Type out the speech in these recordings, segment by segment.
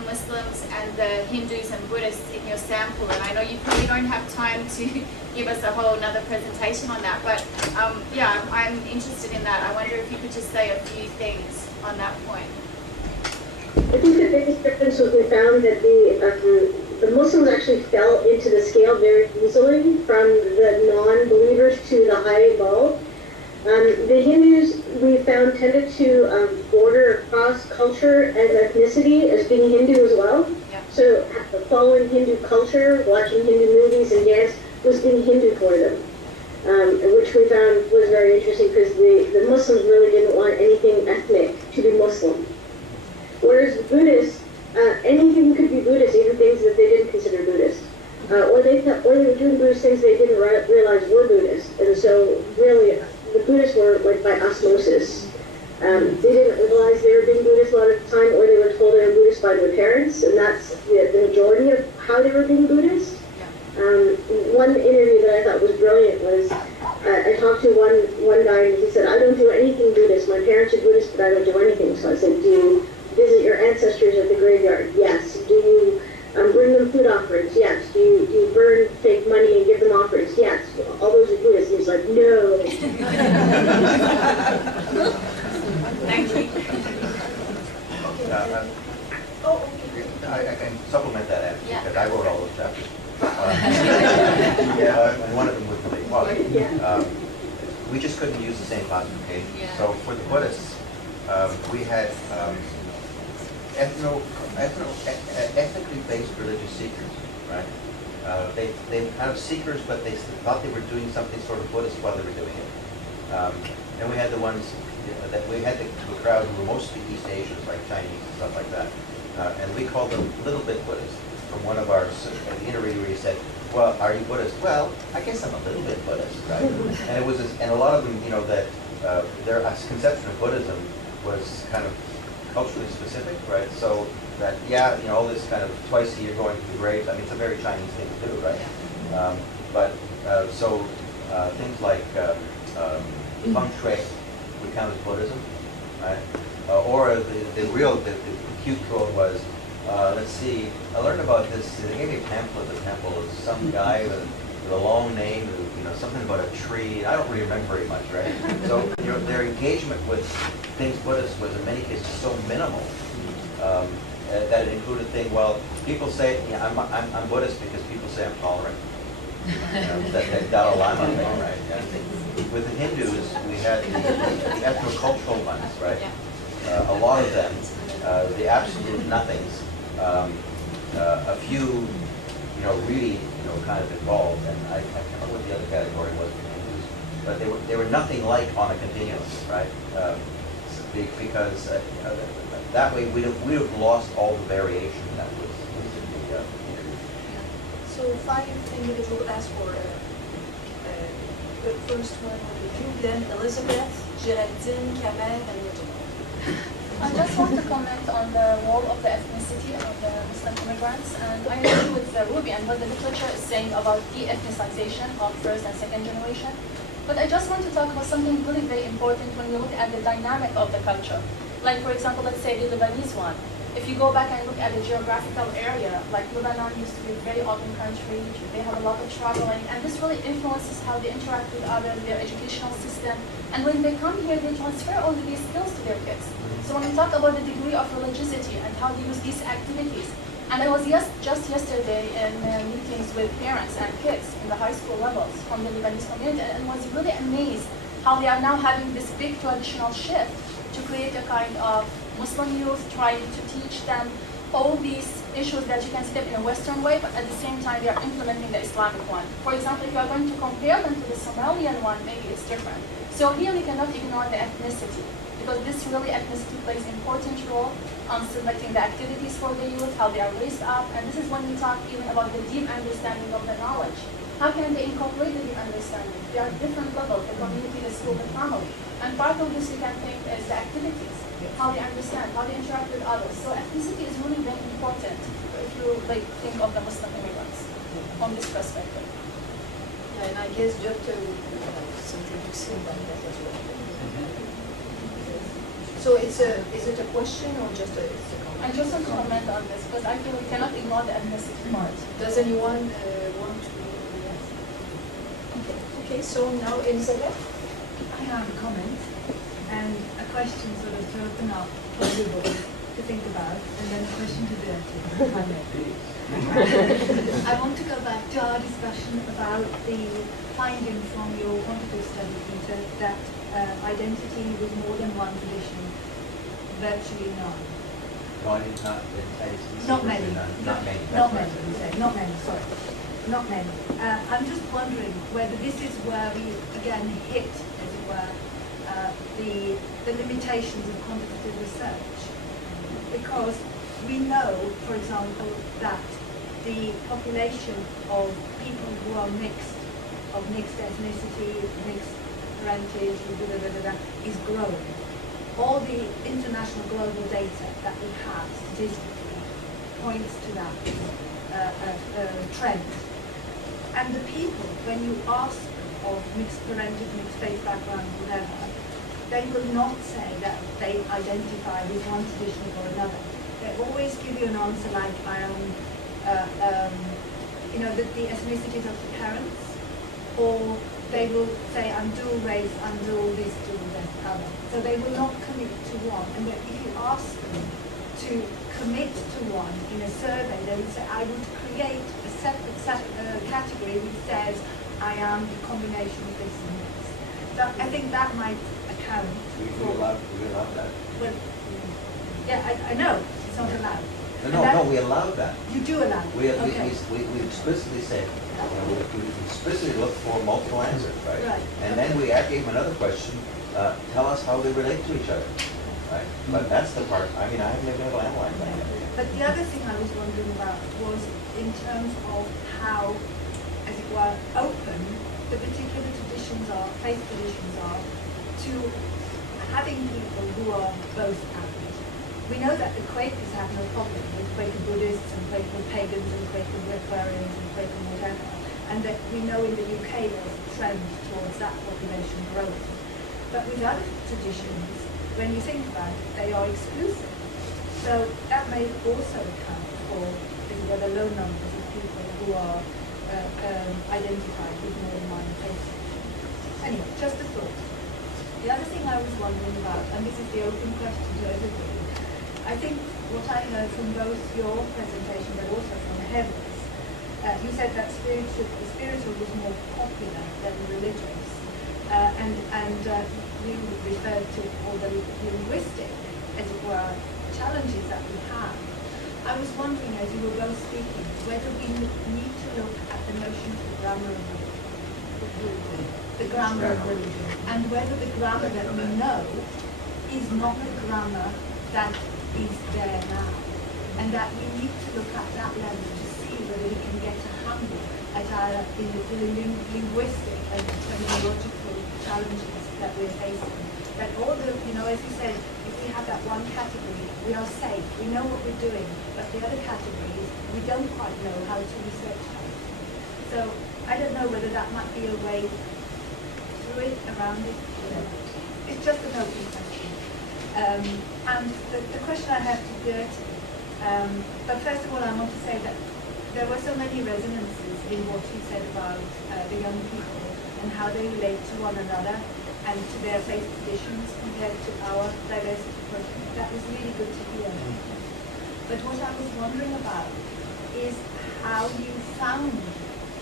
non-Muslims and the Hindus and Buddhists in your sample, and I know you probably don't have time to give us a whole another presentation on that, but yeah, I'm interested in that. I wonder if you could just say a few things on that point. I think the biggest difference was we found that the Muslims actually fell into the scale very easily from the non-believers to the high evolved. The Hindus, we found, tended to border across culture and ethnicity as being Hindu as well. Yeah. So following Hindu culture, watching Hindu movies and dance was being Hindu for them, which we found was very interesting because the Muslims really didn't want anything ethnic to be Muslim. Whereas the Buddhists, anything could be Buddhist, even things that they didn't consider Buddhist. Or they were doing Buddhist things they didn't realize were Buddhist. And so really, the Buddhists were like by osmosis. They didn't realize they were being Buddhist a lot of the time, or they were told they were Buddhist by their parents, and that's the majority of how they were being Buddhist. One interview that I thought was brilliant was, I talked to one guy and he said, I don't do anything Buddhist. My parents are Buddhist, but I don't do anything. So I said, do you visit your ancestors at the graveyard? Yes. Do you bring them food offerings? Yes. Do you burn fake money and give them offerings? Yes. All those are Buddhist. He's like, no. Thank you. I can supplement that answer because I wrote all those chapters. And one of them was really well. We just couldn't use the same classification. Yeah. So for the Buddhists, we had ethnically based religious seekers, right? They kind of seekers, but they thought they were doing something sort of Buddhist while they were doing it. And we had the ones that we had the crowd who were mostly East Asians, like Chinese and stuff like that. And we called them little bit Buddhist. From one of our interviewees said, "Well, are you Buddhist?" "Well, I guess I'm a little bit Buddhist, right?" And it was, and a lot of them, you know, that their conception of Buddhism was kind of culturally specific, right? So that, yeah, you know, all this kind of twice a year going to the graves. I mean, it's a very Chinese thing to do, right? Things like feng shui would count as Buddhism, right? Or the cute quote was, let's see, I learned about this, they gave me a pamphlet at the temple of some guy with a long name, you know, something about a tree. I don't really remember very much, right? So their engagement with things Buddhist was in many cases so minimal that it included things, well, people say, yeah, I'm Buddhist because people say I'm tolerant. You know, that Dalai Lama thing, right? Yeah. With the Hindus, we had the ethnocultural ones, right? A lot of them, the absolute nothings, a few, you know, really, you know, kind of involved, and I can't remember what the other category was for Hindus, but they were nothing like on a continuum, right? Because that way we'd have lost all the variation that was in the interview. So 5 individuals asked for the first one would be you, then Elizabeth, Geraldine, Kamal, and Regina. I just want to comment on the role of the ethnicity of the Muslim immigrants, and I agree with Ruby and what the literature is saying about de-ethnicization of first and second generation. But I just want to talk about something really very important when we look at the dynamic of the culture. Like, for example, let's say the Lebanese one. If you go back and look at the geographical area, like Lebanon used to be a very open country, they have a lot of traveling, and this really influences how they interact with others, their educational system. And when they come here, they transfer all of these skills to their kids. So when we talk about the degree of religiosity and how they use these activities, and I was just yesterday in meetings with parents and kids in the high school levels from the Lebanese community, and was really amazed how they are now having this big traditional shift to create a kind of Muslim youth, trying to teach them all these issues that you can see them in a Western way, but at the same time they are implementing the Islamic one. For example, if you are going to compare them to the Somalian one, maybe it's different. So here we cannot ignore the ethnicity, because this really ethnicity plays an important role on selecting the activities for the youth, how they are raised up, and this is when we talk even about the deep understanding of the knowledge. How can they incorporate the deep understanding? There are different levels, the community, the school, the family. And part of this you can think is the activities, how they understand, how they interact with others. So ethnicity is really very important if you think of the Muslim immigrants from this perspective. Yeah, and I guess Dr. will have something to say about that as well. So is it a question or just it's a comment? I just want to comment on this because I feel we cannot ignore the ethnicity part. Does anyone want to? Okay, so now Elizabeth. I have a comment and a question sort of to open up for everybody to think about, and then a question to Bertie, if I may. I want to go back to our discussion about the finding from your quantitative study, Peter, that identity with more than one tradition, virtually none. No, I did not, I just. Not many. Not many. Not that's many, right. you say. Not many, sorry. Not many. I'm just wondering whether this is where we again hit, as it were, the limitations of quantitative research. Because we know, for example, that the population of people who are mixed, of mixed ethnicity, mixed parentage, is growing. All the international global data that we have statistically points to that trend. And the people, when you ask of mixed parentage, mixed faith background, whatever, they will not say that they identify with one tradition or another. They always give you an answer like, I am, the ethnicities of the parents, or they will say, I'm dual race, I'm dual this, dual that, other. So they will not commit to one. And then if you ask them to commit to one in a survey, they would say, I would create a separate category which says, I am a combination of this and this. So I think that might account We for... allow that. Well, yeah, I know, it's not allowed. And No, that- we allowed that. You do allow it? We Okay. explicitly said, we explicitly looked for multiple answers, right? Right. And then we gave them another question, tell us how they relate to each other, right? But that's the part, I mean, I haven't been able to analyze that yet. But the other thing I was wondering about was in terms of how, as it were, open the particular traditions are, faith traditions are, to having people who are both average. We know that the Quakers have no problem with Quaker Buddhists and Quaker pagans and Quaker Aquarians and Quaker whatever, and that we know in the UK there's a trend towards that population growth. But with other traditions, when you think about it, they are exclusive. So that may also account for the low numbers of people who are identified with more than one faith. Anyway, just a thought. The other thing I was wondering about, and this is the open question to everybody, I think what I heard from both your presentation but also from Heather's, you said that the spiritual was more popular than religious, and you referred to all the linguistic, as it were, challenges that we have. I was wondering, as you were both speaking, whether we need to look at the notion of the grammar of religion, and whether the grammar that we know is not the grammar that is there now, and that we need to look at that level to see whether we can get a handle at our linguistic and terminological challenges that we're facing. That all the, as you said, if we have that one category, we are safe, we know what we're doing, but the other categories, we don't quite know how to research them. So I don't know whether that might be a way through it, around it. It's just an open question. And the question I have to Gertie, but first of all I want to say that there were so many resonances in what you said about the young people and how they relate to one another and to their faith traditions compared to our diversity project. That was really good to hear. But what I was wondering about is how you found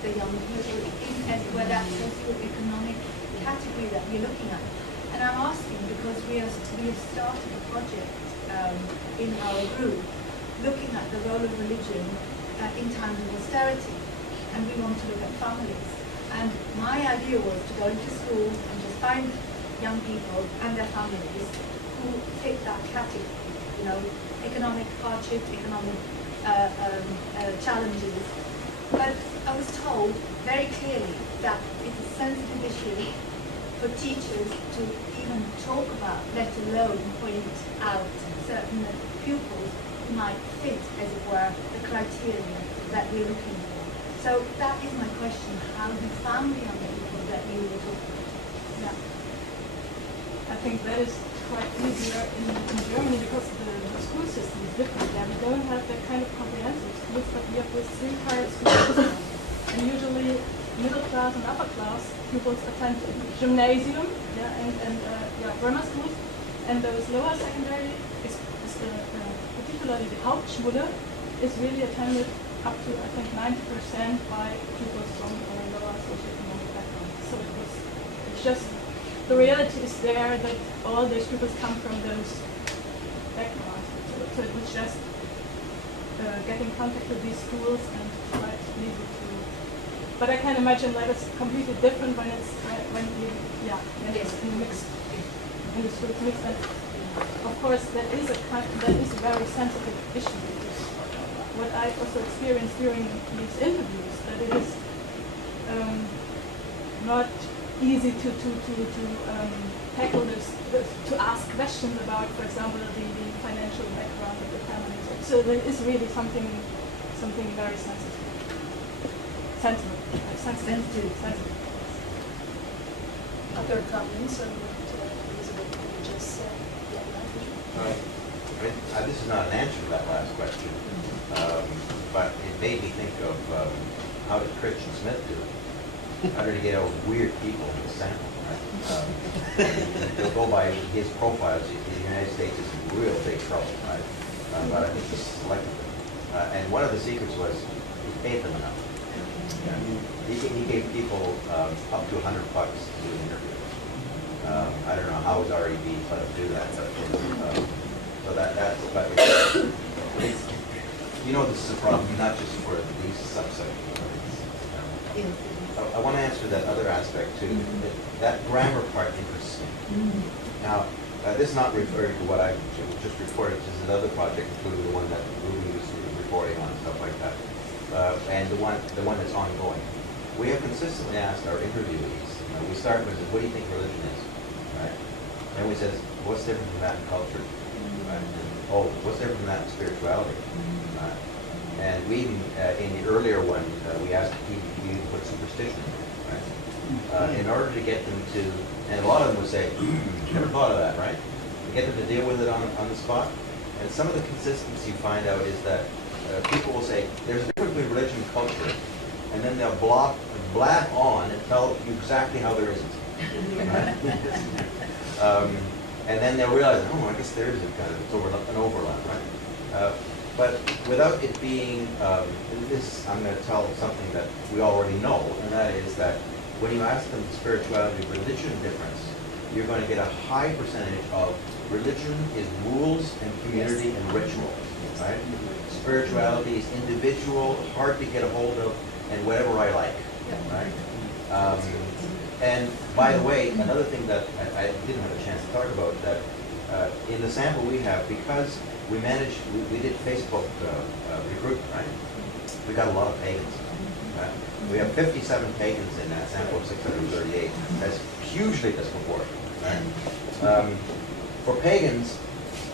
the young people in that socioeconomic category that we're looking at. And I'm asking because we have started a project in our group looking at the role of religion in times of austerity, and we want to look at families. And my idea was to go into school and just find young people and their families who fit that category, economic hardship, economic challenges. But I was told very clearly that it's a sensitive issue for teachers to even talk about, let alone point out certain pupils who might fit, as it were, the criteria that we're looking for. So that is my question. How do you found the young people that you were talking about? Yeah. I think that is quite easier in Germany because the school system is different there. We don't have that kind of comprehensive schools, but we have this three-tiered school system. And usually middle class and upper class pupils attend gymnasium, grammar schools, and those lower secondary particularly the Hauptschule is really attended up to I think 90% by pupils from lower socioeconomic background. So it's just the reality is there that all those pupils come from those backgrounds. So it was just get in contact with these schools and try to lead it to. But I can imagine that it's completely different when it's when in the mixed in the schools mixed. And of course, that is a very sensitive issue. What I also experienced during these interviews, that it is not easy to tackle this, to ask questions about, for example, the financial background of the family. So there is really something very sensitive. Other comments on what Elizabeth just said? This is not an answer to that last question, but it made me think of how did Christian Smith do it? How did he get out weird people in the sample, right? They'll go by his profiles. The United States is in real big trouble, right? But I think he selected them. And one of the secrets was he paid them enough. He gave people up to $100 to do an interview. I don't know how his REB let him do that, but so that's but it's, you know, this is a problem not just for these subsections. I want to answer that other aspect too. That grammar part interests me. Now, this is not referring to what I just reported. This is another project, including the one that Ruby was reporting on, stuff like that, and the one that's ongoing. We have consistently asked our interviewees. We start with, what do you think religion is? Right? And we says, what's different from that in culture? Right? And, what's different from that in spirituality? Right? And we even, in the earlier one, we asked if you put superstition in there, right? In order to get them to, and a lot of them would say, never thought of that, right? To get them to deal with it on the spot. And some of the consistency you find out is that people will say, there's a difference between religion and culture, and then they'll blab on and tell you exactly how there isn't. Right? And then they'll realize, I guess there is a kind of an overlap, right? But without it being, I'm going to tell something that we already know, and that is that when you ask them the spirituality religion difference, you're going to get a high percentage of religion is rules and community and ritual, right? Spirituality is individual, hard to get a hold of, and whatever I like, right? And by the way, another thing that I didn't have a chance to talk about, that in the sample we have, because we did Facebook recruitment, right? We got a lot of pagans. Right? We have 57 pagans in that sample of 638. That's hugely disproportionate. Right? For pagans,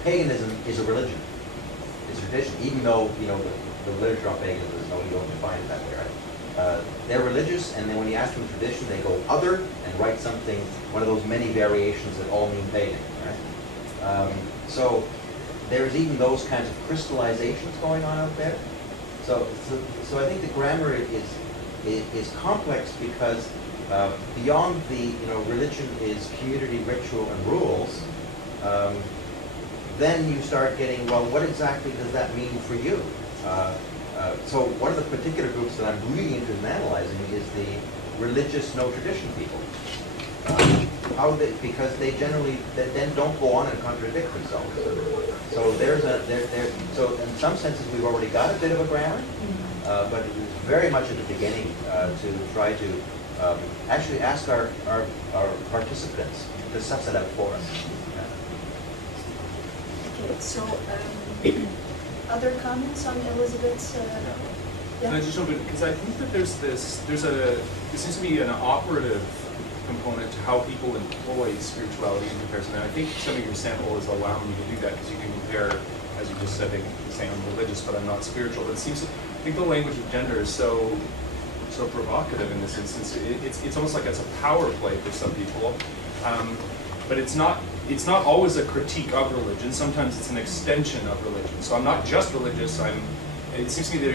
paganism is a religion. It's a tradition, even though the literature on paganism is you don't define it that way, right? They're religious, and then when you ask them tradition, they go other and write something, one of those many variations that all mean pagan, right? So there's even those kinds of crystallizations going on out there. So I think the grammar is complex because beyond the religion is community, ritual, and rules. Then you start getting, well, what exactly does that mean for you? So one of the particular groups that I'm really interested in analyzing is the religious no tradition people. Because they generally then don't go on and contradict themselves. So so in some senses we've already got a bit of a grammar, but it was very much at the beginning to try to actually ask our participants to suss it out for us. Okay, so other comments on Elizabeth's? Can I just jump in? Because I think that there seems to be an operative component to how people employ spirituality in comparison. And I think some of your sample is allowing you to do that because you can compare, as you just said, they can say I'm religious but I'm not spiritual. But it seems, I think the language of gender is so provocative in this instance. It's almost like it's a power play for some people. but it's not always a critique of religion. Sometimes it's an extension of religion. So I'm not just religious. It seems to me that